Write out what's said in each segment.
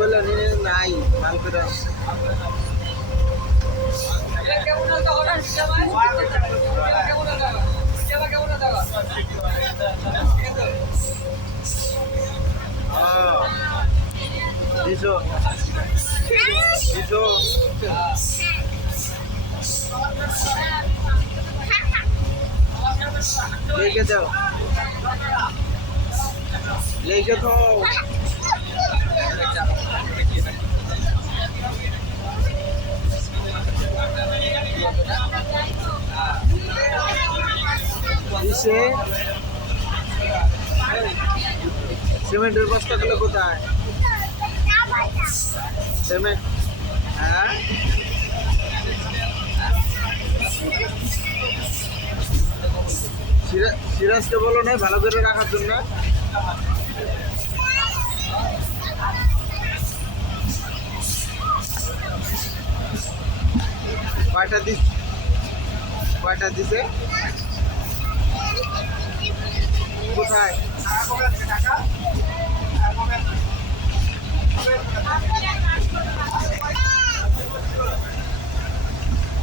করলেন নাই মাল করে দিছো দিছো लेके जाओ लेके तो इसे সিমেন্টের বস্তাগুলো কোথায় সিমেন্ট হ্যাঁ সিরাজকে বলো না ভালো করে রাখার জন্য কয়টা দিছে কোথায়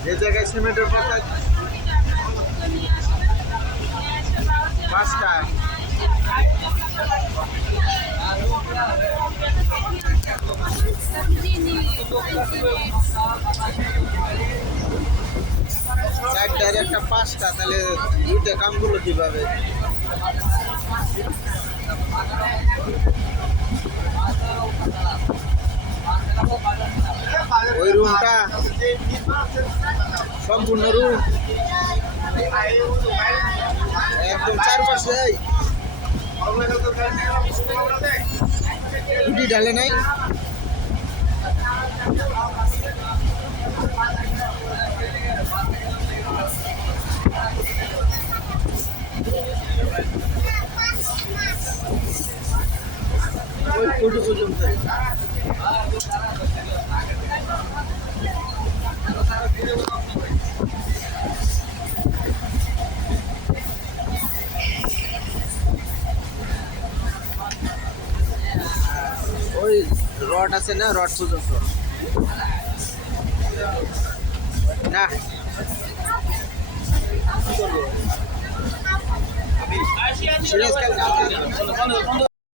যে জায়গায় সিমেন্টের কথা 5টা চারটার একটা 5টা তাহলে দুইটা কামগুলো কিভাবে ওই রুমটা সম্পূর্ণ রুম একদম চারপাশে খুঁটি ঢালে নাই ওই খুঁটি পর্যন্ত ওই রড আছে না রড পর্যন্ত না সিরাজ কাল